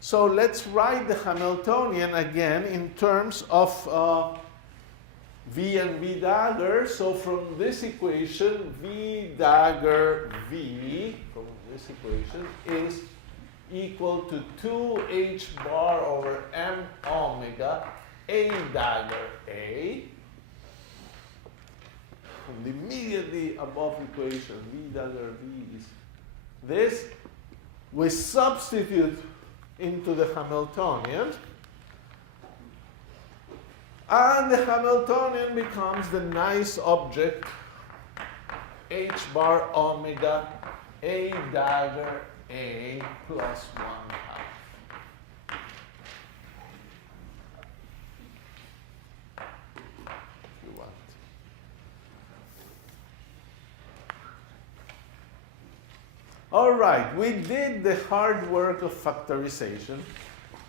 So let's write the Hamiltonian again in terms of V and V dagger. So from this equation, V dagger V, from this equation, is equal to 2h bar over m omega A dagger A. From the immediately above equation, V dagger V is this. We substitute into the Hamiltonian, and the Hamiltonian becomes the nice object h bar omega A dagger A plus 1/2. If you want. All right, we did the hard work of factorization.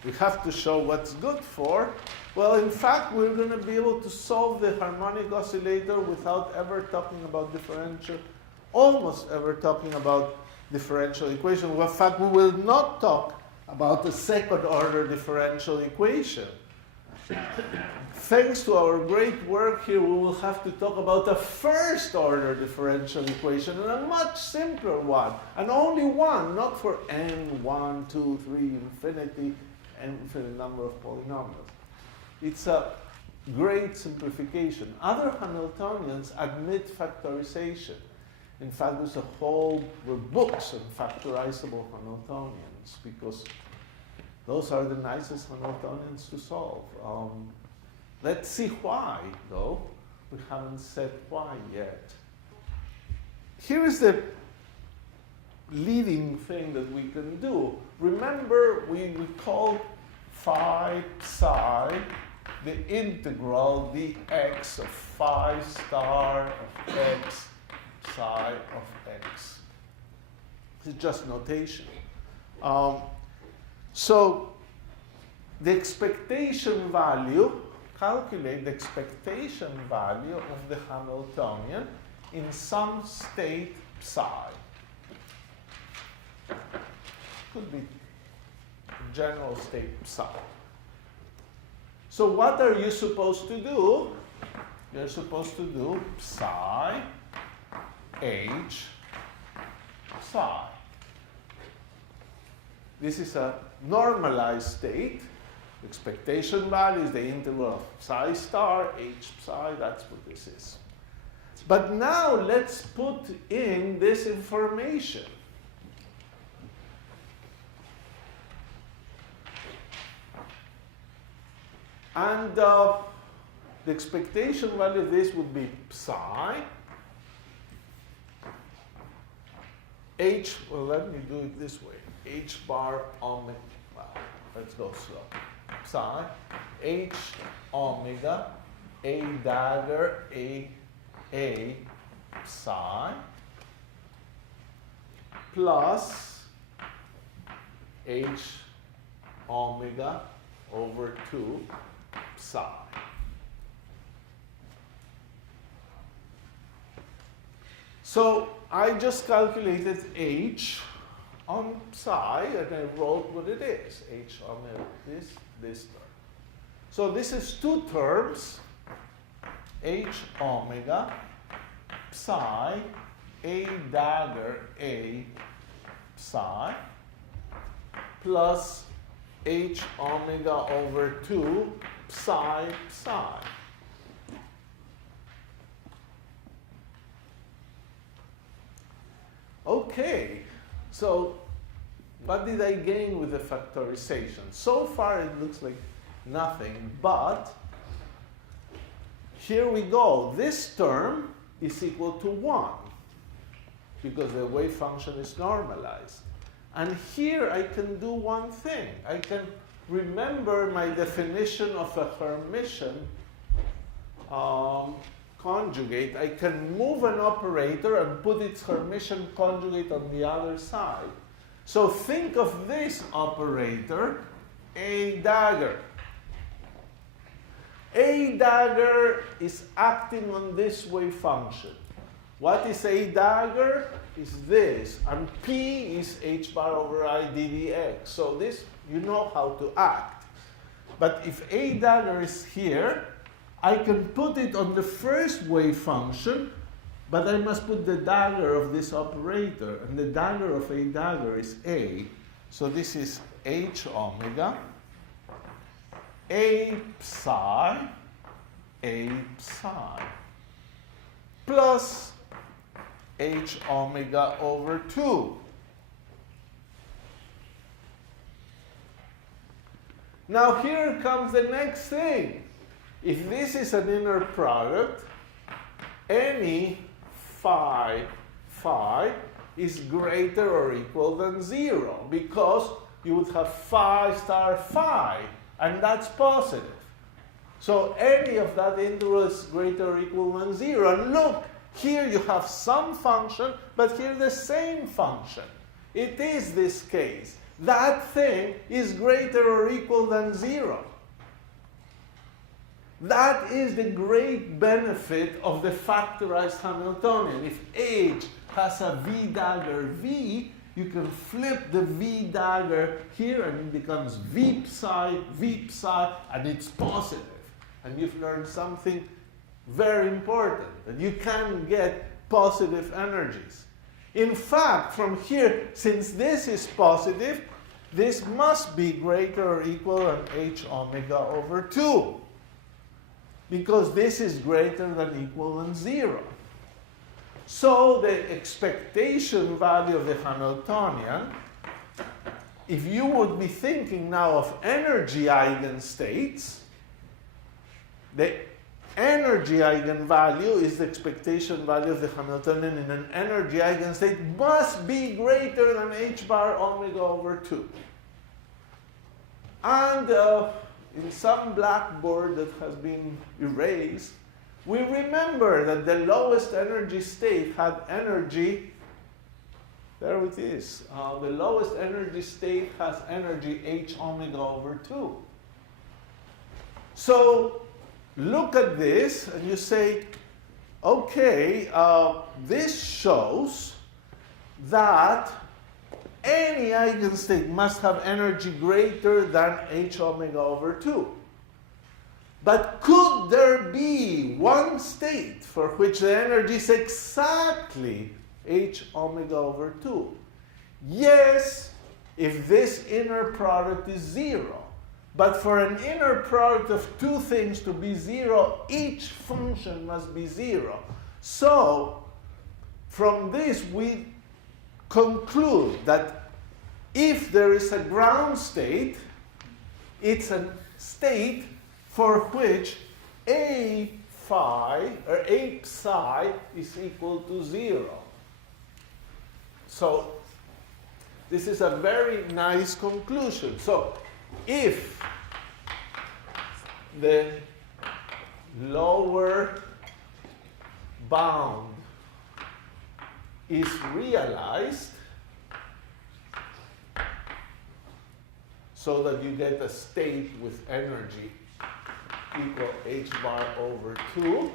We have to show what's good for. Well, in fact, we're going to be able to solve the harmonic oscillator without ever talking about differential, almost ever talking about differential equation. Well, in fact, we will not talk about the second order differential equation. Thanks to our great work here, we will have to talk about a first order differential equation, and a much simpler one, and only one, not for n, 1, 2, 3, infinity, infinite number of polynomials. It's a great simplification. Other Hamiltonians admit factorization. In fact, there's a whole books on factorizable Hamiltonians, because those are the nicest Hamiltonians to solve. Let's see why, though. We haven't said why yet. Here is the leading thing that we can do. Remember, we call phi psi the integral dx of phi star of x psi of x. It's just notation. So the expectation value, calculate the expectation value of the Hamiltonian in some state psi. Could be general state psi. So what are you supposed to do? You're supposed to do psi h psi. This is a normalized state. Expectation value is the integral of psi star, h psi, that's what this is. But now let's put in this information. And the expectation value of this would be psi. H, well, let me do it this way. H bar omega, well, let's go slow. Psi, H omega, A dagger, A psi, plus H omega over 2 psi. So I just calculated H on psi, and I wrote what it is. H omega, this term. So this is two terms, H omega, psi, A dagger, A psi, plus H omega over 2 psi psi. Okay, so what did I gain with the factorization? So far it looks like nothing, but here we go. This term is equal to 1 because the wave function is normalized. And here I can do one thing. I can remember my definition of a Hermitian conjugate. I can move an operator and put its Hermitian conjugate on the other side. So think of this operator, A dagger. A dagger is acting on this wave function. What is A dagger? Is this, and P is h bar over I ddx. So this You know how to act. But if a dagger is here, I can put it on the first wave function, but I must put the dagger of this operator, and the dagger of a dagger is a. So this is h omega, a psi, plus h omega over 2. Now here comes the next thing. If this is an inner product, any phi is greater or equal than 0, because you would have phi star phi, and that's positive. So any of that interval is greater or equal than 0. And look, here you have some function, but here the same function. It is this case. That thing is greater or equal than 0. That is the great benefit of the factorized Hamiltonian. If H has a V dagger V, you can flip the V dagger here and it becomes V psi, and it's positive. And you've learned something very important, that you can get positive energies. In fact, from here, since this is positive, this must be greater or equal than h omega over 2. Because this is greater than equal than 0. So the expectation value of the Hamiltonian, if you would be thinking now of energy eigenstates, the energy eigenvalue is the expectation value of the Hamiltonian in an energy eigenstate must be greater than h bar omega over 2. And in some blackboard that has been erased, we remember that the lowest energy state had energy, there it is, the lowest energy state has energy h omega over 2. So look at this and you say, okay, this shows that any eigenstate must have energy greater than h omega over 2. But could there be one state for which the energy is exactly h omega over 2? Yes, if this inner product is 0. But for an inner product of two things to be 0, each function must be 0. So, from this we conclude that if there is a ground state, it's a state for which a phi, or a psi, is equal to 0. So, this is a very nice conclusion. So, if the lower bound is realized, so that you get a state with energy equal h bar over 2,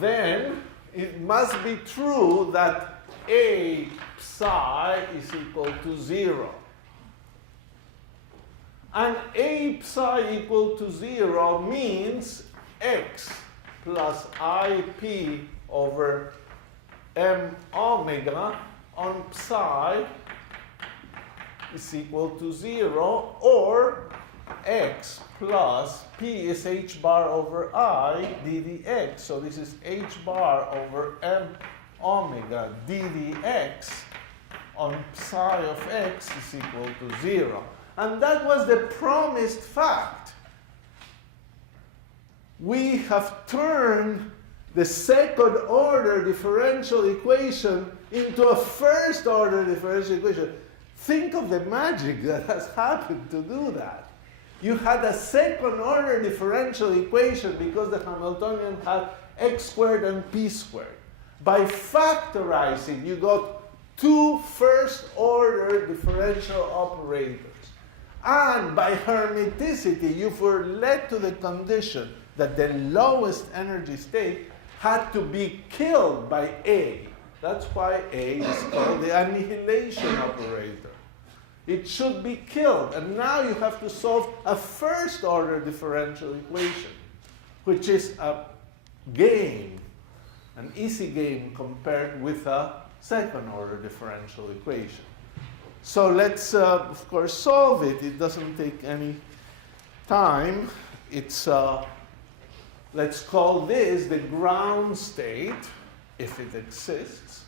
then it must be true that a psi is equal to 0. And a psi equal to 0 means x plus ip over m omega on psi is equal to 0, or x plus p is h bar over I ddx. So this is h bar over m omega ddx on psi of x is equal to 0. And that was the promised fact. We have turned the second order differential equation into a first order differential equation. Think of the magic that has happened to do that. You had a second order differential equation because the Hamiltonian had x squared and p squared. By factorizing, you got two first order differential operators. And by hermiticity, you were led to the condition that the lowest energy state had to be killed by A. That's why A is called the annihilation operator. it should be killed. And now you have to solve a first order differential equation, which is a game, an easy game compared with a second order differential equation. So let's, of course, solve it. It doesn't take any time. It's, let's call this the ground state, if it exists.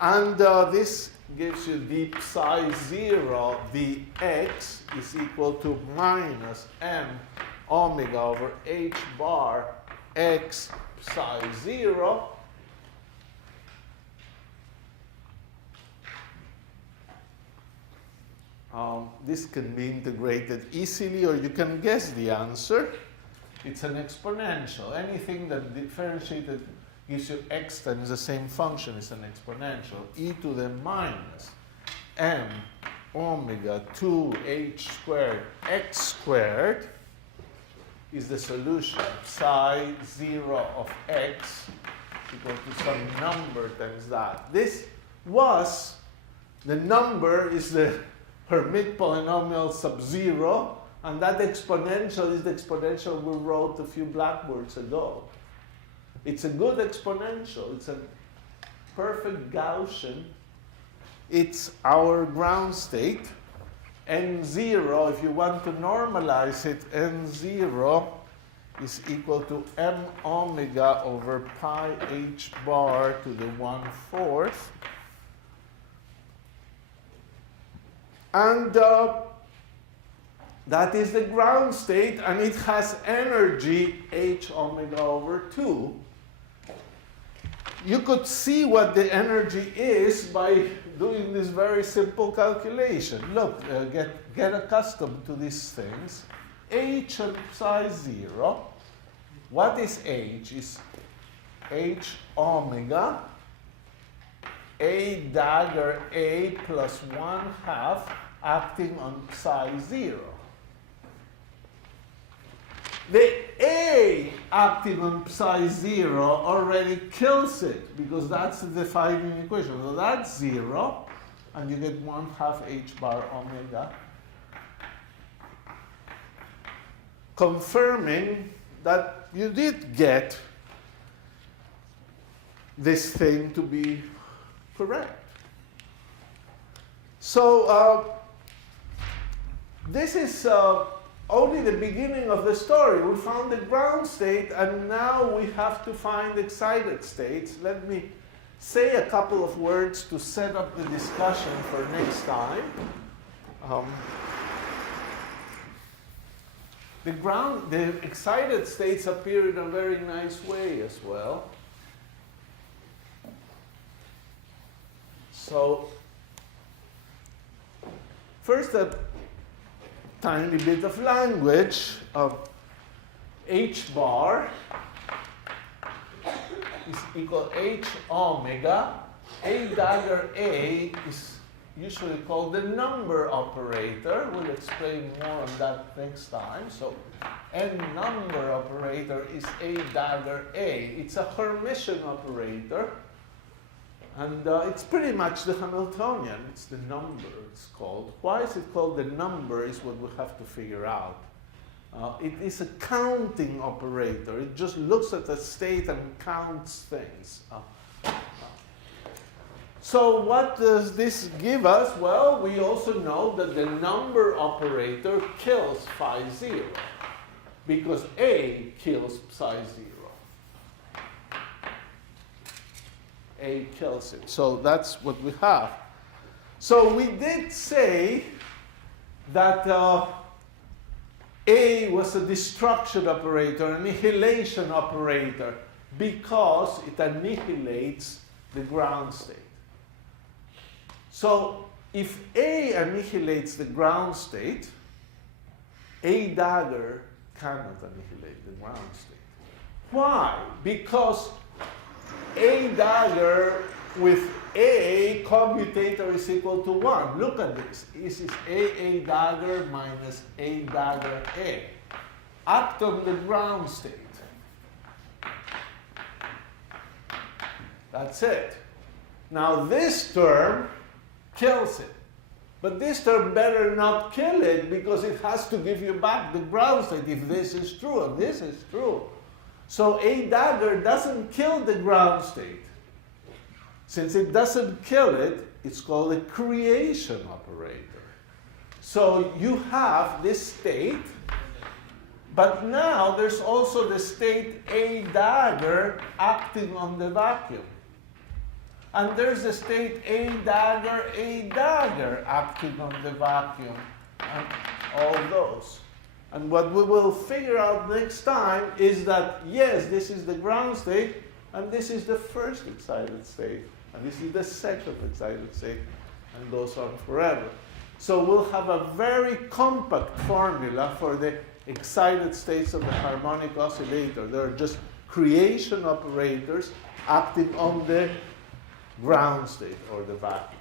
And this gives you d psi 0 dx is equal to minus m omega over h bar x psi 0. This can be integrated easily, or you can guess the answer. It's an exponential. Anything that differentiated gives you x times the same function is an exponential. E to the minus m omega 2h squared x squared is the solution. Psi 0 of x equal to some number times that. This was, the number is the Hermite polynomial sub 0, and that exponential is the exponential we wrote a few blackboards ago. It's a good exponential. It's a perfect Gaussian. It's our ground state. N0, if you want to normalize it, N0 is equal to m omega over pi h bar to the 1/4. And that is the ground state, and it has energy h omega over 2. You could see what the energy is by doing this very simple calculation. Look, get accustomed to these things. H and psi 0. What is H? Is h omega a dagger a plus 1/2 acting on psi 0. The A acting on psi 0 already kills it, because that's the defining equation. So that's 0, and you get 1/2 h bar omega, confirming that you did get this thing to be correct. So this is only the beginning of the story. We found the ground state, and now we have to find excited states. Let me say a couple of words to set up the discussion for next time. The excited states appear in a very nice way as well. So first, a tiny bit of language. H bar is equal h omega. A dagger A is usually called the number operator. We'll explain more on that next time. So n number operator is A dagger A. It's a Hermitian operator. And it's pretty much the Hamiltonian. It's the number, it's called. Why is it called the number is what we have to figure out. It is a counting operator. It just looks at a state and counts things. So what does this give us? Well, we also know that the number operator kills phi 0, because A kills psi 0. A kills it. So that's what we have. So we did say that A was a destruction operator, annihilation operator, because it annihilates the ground state. So if A annihilates the ground state, A dagger cannot annihilate the ground state. Why? Because A dagger with A commutator is equal to 1. Look at this. This is A dagger minus A dagger A. Act on the ground state. That's it. Now this term kills it. But this term better not kill it because it has to give you back the ground state if this is true and this is true. So a dagger doesn't kill the ground state. Since it doesn't kill it, it's called a creation operator. So you have this state, but now there's also the state a dagger acting on the vacuum. And there's the state a dagger acting on the vacuum, and all those. And what we will figure out next time is that, yes, this is the ground state, and this is the first excited state, and this is the second excited state, and goes on forever. So we'll have a very compact formula for the excited states of the harmonic oscillator. They're just creation operators acting on the ground state or the vacuum.